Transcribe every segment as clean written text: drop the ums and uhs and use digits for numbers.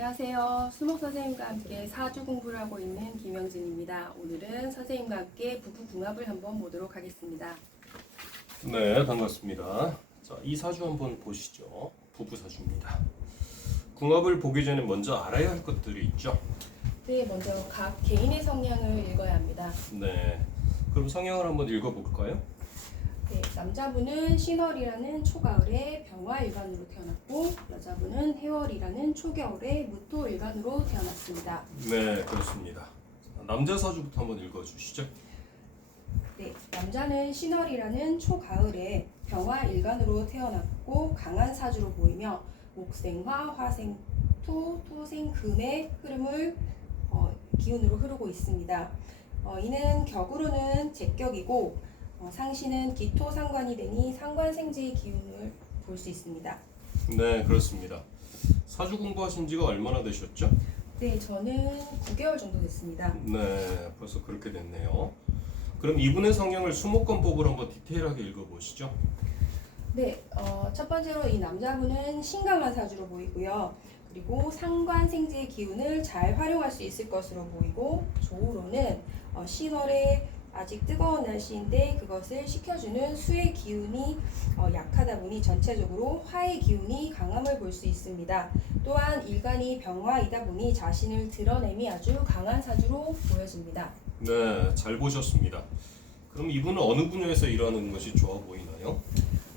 안녕하세요. 수목 선생님과 함께 사주 공부를 하고 있는 김영진입니다. 오늘은 선생님과 함께 부부궁합을 한번 보도록 하겠습니다. 네, 반갑습니다. 자, 이 사주 한번 보시죠. 부부 사주입니다. 궁합을 보기 전에 먼저 알아야 할 것들이 있죠. 네, 먼저 각 개인의 성향을 읽어야 합니다. 네, 그럼 성향을 한번 읽어볼까요? 네, 남자분은 신월이라는 초가을에 병화일간으로 태어났고 여자분은 해월이라는 초겨울에 무토일간으로 태어났습니다. 네, 그렇습니다. 남자 사주부터 한번 읽어주시죠. 네, 남자는 신월이라는 초가을에 병화일간으로 태어났고 강한 사주로 보이며 목생화, 화생토, 토생 금의 흐름을 기운으로 흐르고 있습니다. 이는 격으로는 제격이고 상시는 기토 상관이 되니 상관생지의 기운을 볼 수 있습니다. 네, 그렇습니다. 사주 공부하신 지가 얼마나 되셨죠? 네, 저는 9개월 정도 됐습니다. 네, 벌써 그렇게 됐네요. 그럼 이분의 성향을 수목권법을 한번 디테일하게 읽어보시죠. 네, 첫 번째로 이 남자분은 신강한 사주로 보이고요. 그리고 상관생지의 기운을 잘 활용할 수 있을 것으로 보이고 조우로는 신월에 아직 뜨거운 날씨인데 그것을 식혀주는 수의 기운이 약하다 보니 전체적으로 화의 기운이 강함을 볼 수 있습니다. 또한 일간이 병화이다 보니 자신을 드러냄이 아주 강한 사주로 보여집니다. 네, 잘 보셨습니다. 그럼 이분은 어느 분야에서 일하는 것이 좋아 보이나요?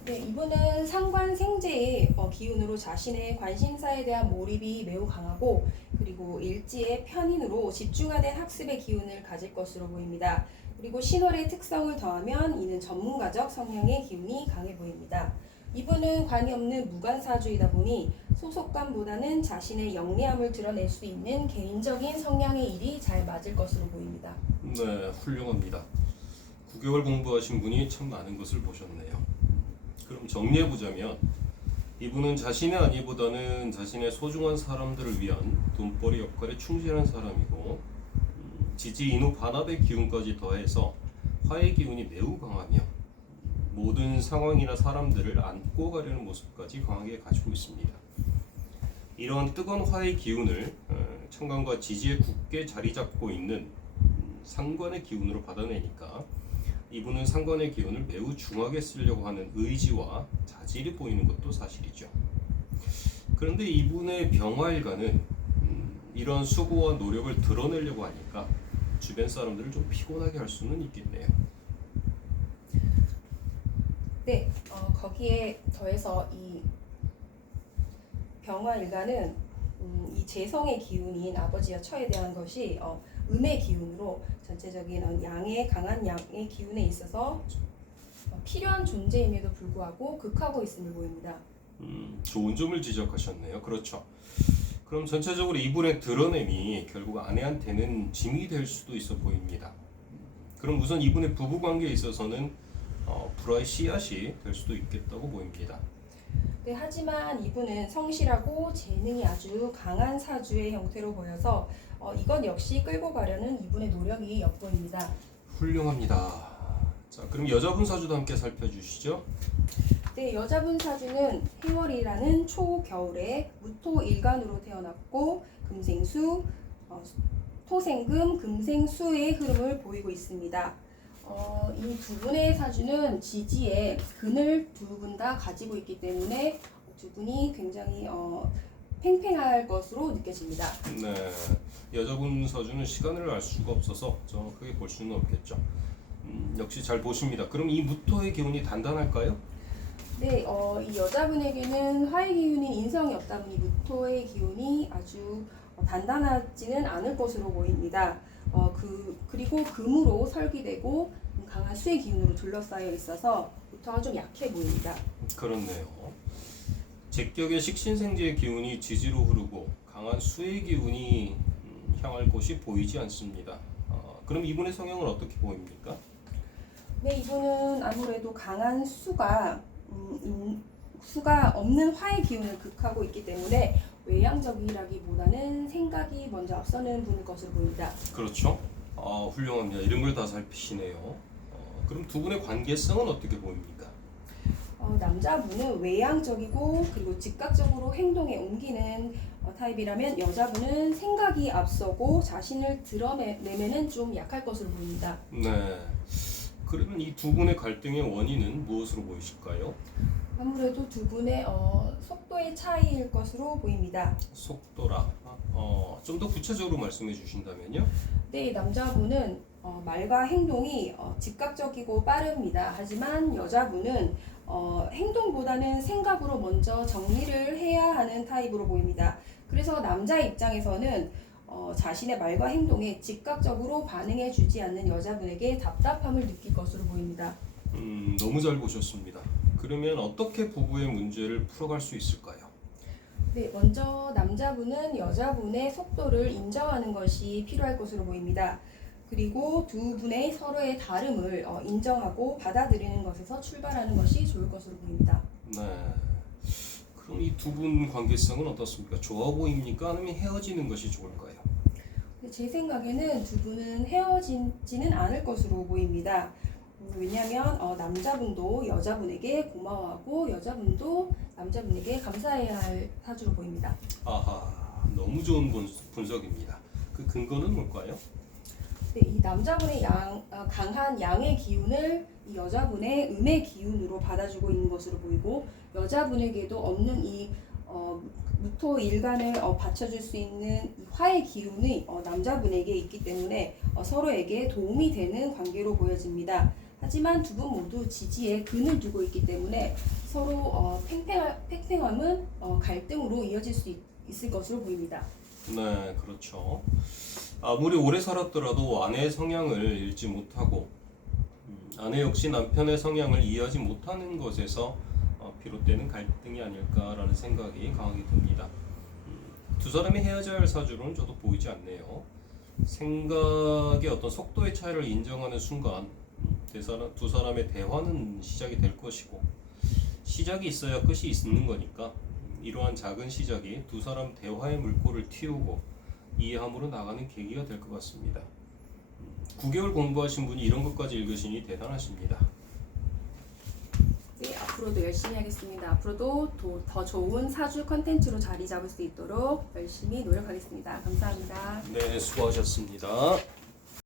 네, 이분은 상관생제의 기운으로 자신의 관심사에 대한 몰입이 매우 강하고 그리고 일지의 편인으로 집중화된 학습의 기운을 가질 것으로 보입니다. 그리고 신월의 특성을 더하면 이는 전문가적 성향의 기운이 강해 보입니다. 이분은 관이 없는 무관사주이다 보니 소속감보다는 자신의 영리함을 드러낼 수 있는 개인적인 성향의 일이 잘 맞을 것으로 보입니다. 네, 훌륭합니다. 9개월 공부하신 분이 참 많은 것을 보셨네요. 그럼 정리해보자면 이분은 자신의 안위보다는 자신의 소중한 사람들을 위한 돈벌이 역할에 충실한 사람이고 지지, 인후, 반합의 기운까지 더해서 화의 기운이 매우 강하며 모든 상황이나 사람들을 안고 가려는 모습까지 강하게 가지고 있습니다. 이러한 뜨거운 화의 기운을 천간과 지지에 굳게 자리 잡고 있는 상관의 기운으로 받아내니까 이분은 상관의 기운을 매우 중하게 쓰려고 하는 의지와 자질이 보이는 것도 사실이죠. 그런데 이분의 병화일간은 이런 수고와 노력을 드러내려고 하니까 주변 사람들을 좀 피곤하게 할 수는 있겠네요. 네, 거기에 더해서 이 병화일간은 이 재성의 기운인 아버지와 처에 대한 것이 음의 기운으로 전체적인 양의 강한 양의 기운에 있어서 필요한 존재임에도 불구하고 극하고 있음을 보입니다. 좋은 점을 지적하셨네요. 그렇죠. 그럼 전체적으로 이분의 드러냄이 결국 아내한테는 짐이 될 수도 있어 보입니다. 그럼 우선 이분의 부부관계에 있어서는 불화의 씨앗이 될 수도 있겠다고 보입니다. 네, 하지만 이분은 성실하고 재능이 아주 강한 사주의 형태로 보여서 이것 역시 끌고 가려는 이분의 노력이 엿보입니다. 훌륭합니다. 자, 그럼 여자분 사주도 함께 살펴주시죠. 네, 여자분 사주는 해월이라는 초겨울에 무토일간으로 태어났고 금생수, 토생금, 금생수의 흐름을 보이고 있습니다. 이 두 분의 사주는 지지에 근을 두 분 다 가지고 있기 때문에 두 분이 굉장히 팽팽할 것으로 느껴집니다. 네, 여자분 사주는 시간을 알 수가 없어서 정확하게 볼 수는 없겠죠. 역시 잘 보십니다. 그럼 이 무토의 기운이 단단할까요? 네, 이 여자분에게는 화의 기운인 인성이 없다 보니 무토의 기운이 아주 단단하지는 않을 것으로 보입니다. 그리고 금으로 설계되고 강한 수의 기운으로 둘러싸여 있어서 무토가 좀 약해 보입니다. 그렇네요. 제격의 식신생지의 기운이 지지로 흐르고 강한 수의 기운이 향할 곳이 보이지 않습니다. 그럼 이분의 성향은 어떻게 보입니까? 네, 이분은 아무래도 강한 수가 없는 화의 기운을 극하고 있기 때문에 외향적이라기보다는 생각이 먼저 앞서는 분일 것으로 보입니다. 그렇죠. 훌륭합니다. 이런 걸 다 살피시네요. 그럼 두 분의 관계성은 어떻게 보입니까? 남자분은 외향적이고 그리고 즉각적으로 행동에 옮기는 타입이라면 여자분은 생각이 앞서고 자신을 드러내면은 좀 약할 것으로 보입니다. 네. 그러면 이 두 분의 갈등의 원인은 무엇으로 보이실까요? 아무래도 두 분의 속도의 차이일 것으로 보입니다. 속도라. 좀 더 구체적으로 말씀해 주신다면요? 네, 남자분은 말과 행동이 즉각적이고 빠릅니다. 하지만 여자분은 행동보다는 생각으로 먼저 정리를 해야 하는 타입으로 보입니다. 그래서 남자 입장에서는 자신의 말과 행동에 즉각적으로 반응해 주지 않는 여자분에게 답답함을 느낄 것으로 보입니다. 너무 잘 보셨습니다. 그러면 어떻게 부부의 문제를 풀어갈 수 있을까요? 네, 먼저 남자분은 여자분의 속도를 인정하는 것이 필요할 것으로 보입니다. 그리고 두 분의 서로의 다름을 인정하고 받아들이는 것에서 출발하는 것이 좋을 것으로 보입니다. 네. 그럼 이 두 분 관계성은 어떻습니까? 좋아 보입니까? 아니면 헤어지는 것이 좋을까요? 제 생각에는 두 분은 헤어지지는 않을 것으로 보입니다. 왜냐하면 남자분도 여자분에게 고마워하고 여자분도 남자분에게 감사해야 할 사주로 보입니다. 아하, 너무 좋은 분석입니다. 그 근거는 뭘까요? 네, 이 남자분의 강한 양의 기운을 이 여자분의 음의 기운으로 받아주고 있는 것으로 보이고 여자분에게도 없는 이 무토 일간을 받쳐줄 수 있는 이 화의 기운이 남자분에게 있기 때문에 서로에게 도움이 되는 관계로 보여집니다. 하지만 두 분 모두 지지에 근을 두고 있기 때문에 서로 팽팽함은 갈등으로 이어질 수 있을 것으로 보입니다. 네, 그렇죠. 아무리 오래 살았더라도 아내의 성향을 읽지 못하고 아내 역시 남편의 성향을 이해하지 못하는 것에서 비롯되는 갈등이 아닐까라는 생각이 강하게 듭니다. 두 사람이 헤어져야 할 사주로는 저도 보이지 않네요. 생각의 어떤 속도의 차이를 인정하는 순간 두 사람의 대화는 시작이 될 것이고 시작이 있어야 끝이 있는 거니까 이러한 작은 시작이 두 사람 대화의 물꼬를 틔우고 이해함으로 나가는 계기가 될 것 같습니다. 9개월 공부하신 분이 이런 것까지 읽으시니 대단하십니다. 네, 앞으로도 열심히 하겠습니다. 앞으로도 더 좋은 사주 컨텐츠로 자리 잡을 수 있도록 열심히 노력하겠습니다. 감사합니다. 네, 수고하셨습니다.